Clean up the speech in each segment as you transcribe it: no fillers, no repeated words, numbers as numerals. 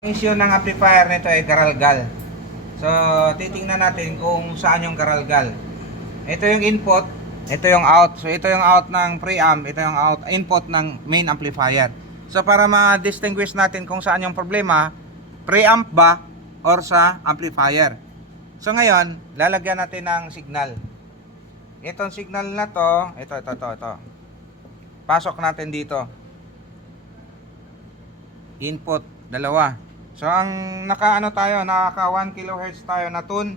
Issue ng amplifier nito ay garalgal. So, titingnan natin kung saan yung garalgal. Ito yung input, ito yung out. So, ito yung out ng preamp, ito yung out input ng main amplifier. So, para ma-distinguish natin kung saan yung problema, preamp ba or sa amplifier. So, ngayon, lalagyan natin ng signal. Itong signal na to, ito. Pasok natin dito. Input, dalawa. So ang naka 1 kHz tayo na tune.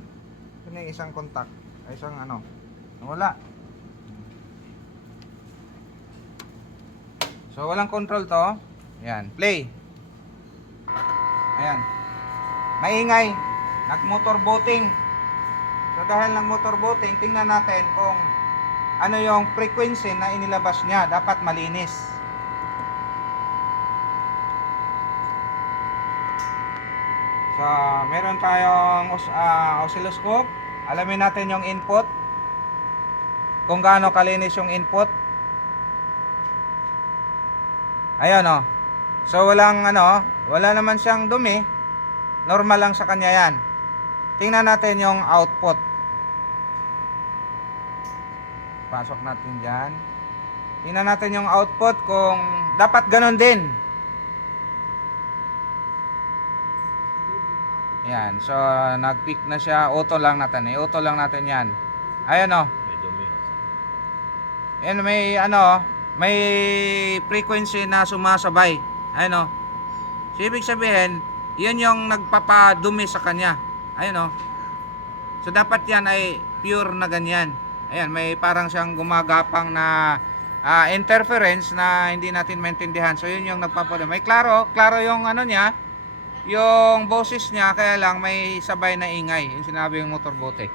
Ito yung isang contact. Ay isang wala. So walang control to. Ayan, play. Ayan. Maingay. Nag-motor boating. So dahil nag-motor boating, tingnan natin kung ano yung frequency na inilabas niya. Dapat malinis. So, meron tayong oscilloscope. Alamin natin yung input. Kung gaano kalinis yung input. Ayan o. So, wala naman siyang dumi. Normal lang sa kanya yan. Tingnan natin yung output. Pasok natin dyan. Tingnan natin yung output kung dapat ganon din. Yan, so nag-pick na siya, auto lang natin yan. Ayan o. Ayan, may frequency na sumasabay. Ayan o. So ibig sabihin, yun yung nagpapadumi sa kanya. Ayan o. So dapat yan ay pure na ganyan. Ayan, may parang siyang gumagapang na interference na hindi natin maintindihan. So yun yung nagpapadumi. May klaro yung niya. Yung boses niya, kaya lang may sabay na ingay. Yung sinabi yung motor boating.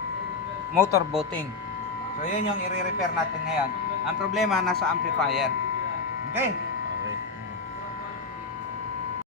So yun yung i-repair natin ngayon. Ang problema nasa amplifier. Okay.